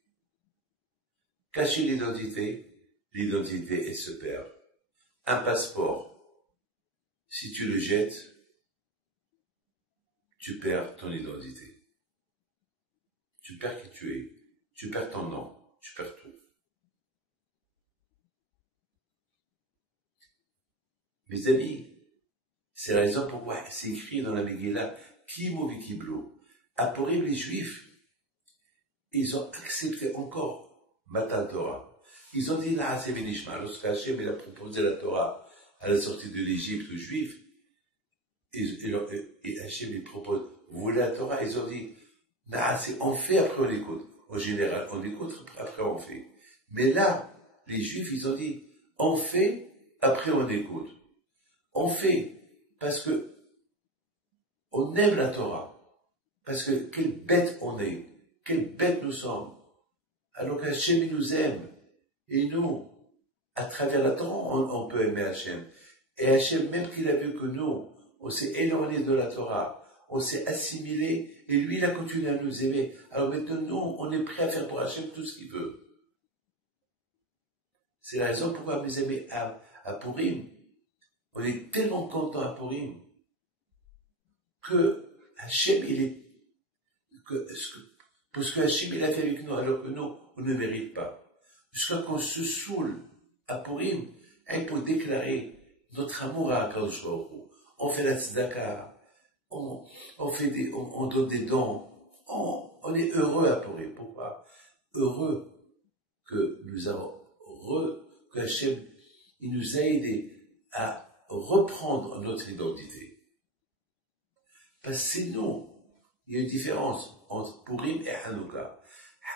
Cacher l'identité, elle se perd. Un passeport, si tu le jettes, tu perds ton identité. Tu perds qui tu es. Tu perds ton nom. Tu perds tout. Mes amis, c'est la raison pourquoi c'est écrit dans la Megillah, Kimo Vikiblo. À Purim, les Juifs, ils ont accepté encore Matan Torah. Ils ont dit là, c'est Benishma. Lorsque Hachem a proposé la Torah à la sortie de l'Égypte aux Juifs, et Hachem il propose, vous voulez la Torah? Ils ont dit, nah, on fait, après on écoute. En général, on écoute, après on fait. Mais là, les Juifs, ils ont dit, on fait, après on écoute. On fait, parce que on aime la Torah. Parce que quelle bête on est. Quelle bête nous sommes. Alors qu'Hachem, il nous aime. Et nous, à travers la Torah, on peut aimer Hachem. Et Hachem, même qu'il a vu que nous, on s'est éloigné de la Torah, on s'est assimilé, et lui, il a continué à nous aimer. Alors maintenant, nous, on est prêt à faire pour Hachem tout ce qu'il veut. C'est la raison pourquoi, mes amis, à Purim, on est tellement content à Purim, que Hachem, parce que Hachem, il a fait avec nous, alors que nous, on ne mérite pas. Jusqu'à qu'on se saoule à Purim, pour déclarer notre amour à Akadosh Baruch Hu. On fait la tzedaka, on donne des dons, on est heureux à Purim. Pourquoi? Heureux que que Hachem, il nous a aidés à reprendre notre identité. Parce que c'est nous, il y a une différence entre Purim et Hanouka.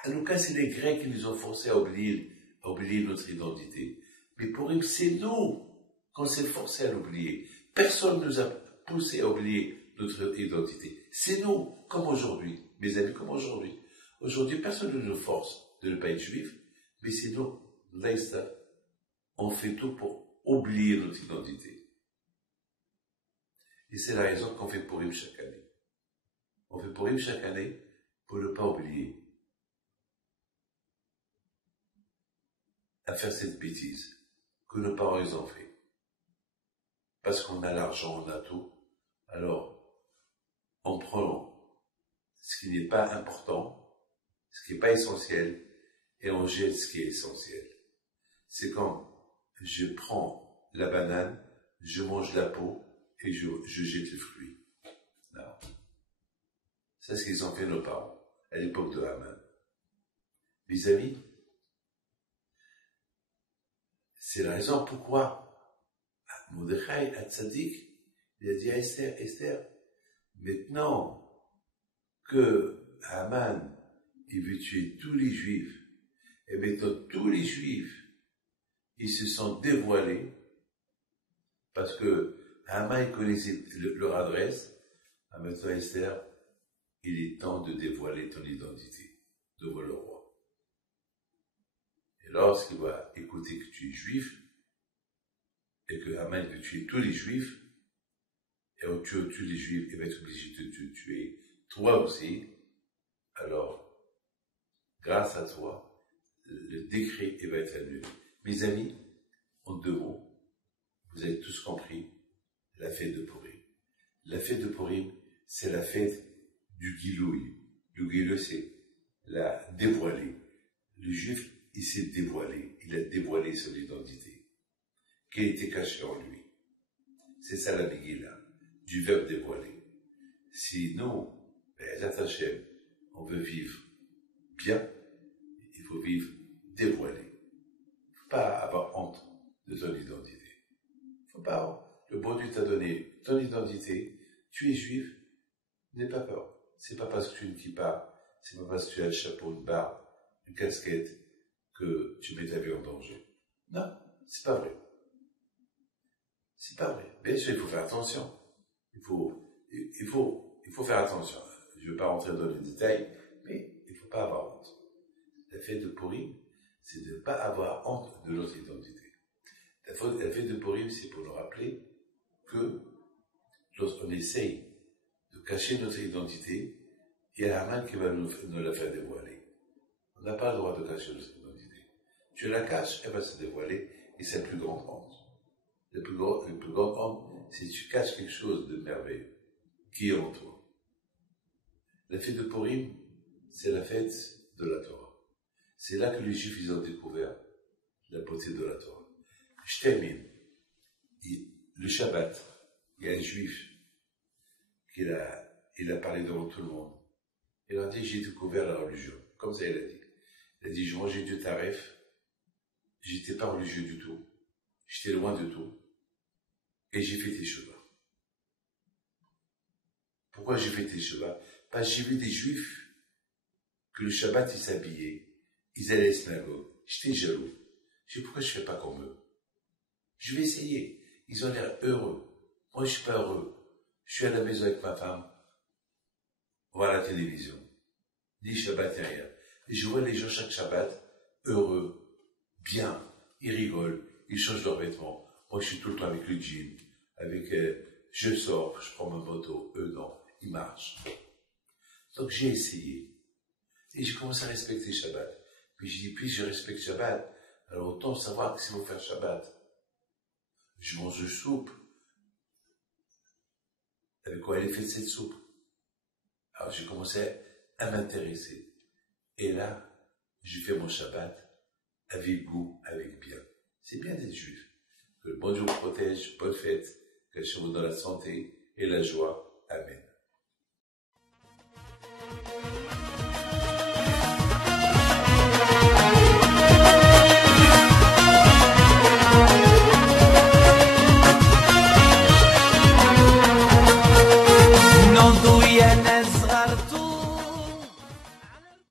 Hanouka, c'est les Grecs qui nous ont forcés à oublier notre identité. Mais Purim, c'est nous qu'on s'est forcés à l'oublier. Personne ne nous a poussé à oublier notre identité. C'est nous, comme aujourd'hui, mes amis, comme aujourd'hui. Aujourd'hui, personne ne nous force de ne pas être juif, mais c'est nous, l'instant, on fait tout pour oublier notre identité. Et c'est la raison qu'on fait Purim chaque année. On fait Purim chaque année pour ne pas oublier à faire cette bêtise que nos parents ils ont fait. Parce qu'on a l'argent, on a tout. Alors, on prend ce qui n'est pas important, ce qui n'est pas essentiel, et on jette ce qui est essentiel. C'est quand je prends la banane, je mange la peau, et je jette le fruit. Non. C'est ce qu'ils ont fait nos parents, à l'époque de Haman. Mes amis, c'est la raison pourquoi Mordechai, à Tzadik, il a dit à Esther, maintenant que Haman, il veut tuer tous les Juifs, et maintenant tous les Juifs, ils se sont dévoilés, parce que Haman connaissait leur adresse, maintenant Esther, il est temps de dévoiler ton identité devant le roi. Et lorsqu'il va écouter que tu es juif, et que Haman veut tuer tous les juifs, et on tue les juifs, il va être obligé de te tuer toi aussi, alors, grâce à toi, le décret va être annulé. Mes amis, en 2 mots, vous avez tous compris, la fête de Purim. La fête de Purim, c'est la fête du Gilouï. Le Gilouï, c'est la dévoilée. Le juif, il s'est dévoilé. Il a dévoilé son identité, qui était cachée en lui. C'est ça la Megillah. du verbe dévoiler. Si nous, les attachés, on veut vivre bien, il faut vivre dévoilé. Il ne faut pas avoir honte de ton identité. Il faut pas, le bon Dieu t'a donné ton identité, tu es juif, n'aie pas peur. C'est pas parce que tu es une kippa, c'est pas parce que tu as le chapeau, une barbe, une casquette, que tu mets ta vie en danger. Non, c'est pas vrai. C'est pas vrai. Bien sûr, il faut faire attention. Il faut faire attention. Je ne vais pas rentrer dans les détails, mais il ne faut pas avoir honte. La fête de Purim, c'est de ne pas avoir honte de notre identité. La fête de Purim, c'est pour nous rappeler que lorsqu'on essaye de cacher notre identité, il y a la main qui va nous la faire dévoiler. On n'a pas le droit de cacher notre identité. Tu la caches, elle va se dévoiler, et c'est la plus grande honte. La plus grande honte, c'est que tu caches quelque chose de merveilleux qui est en toi. La fête de Purim, c'est la fête de la Torah. C'est là que les Juifs ils ont découvert la beauté de la Torah. Je termine. Le Shabbat, il y a un Juif il a parlé devant tout le monde. Il a dit, j'ai découvert la religion. Comme ça, il a dit. Il a dit, je mangeais du taref, j'étais pas religieux du tout, j'étais loin de tout, et j'ai fait Teshuvah. Pourquoi j'ai fait Teshuvah? Parce que j'ai vu des Juifs que le Shabbat, ils s'habillaient, ils allaient à la synagogue. J'étais jaloux. Je dis, pourquoi je fais pas comme eux? Je vais essayer. Ils ont l'air heureux. Moi, je suis pas heureux. Je suis à la maison avec ma femme, on va à la télévision, ni Shabbat ni rien. Et je vois les gens chaque Shabbat heureux, bien, ils rigolent, ils changent leurs vêtements. Moi, je suis tout le temps avec le jean, je sors, je prends ma moto, eux non, ils marchent. Donc j'ai essayé. Et j'ai commencé à respecter Shabbat. Puis j'ai dit, puis je respecte Shabbat, alors autant savoir que c'est pour faire Shabbat. Je mange de soupe. Avec quoi elle est faite cette soupe? Alors j'ai commencé à m'intéresser. Et là, j'ai fait mon Shabbat avec goût, avec bien. C'est bien d'être juif. Que le bon Dieu vous protège, bonne fête, que je vous donne la santé et la joie. Amen.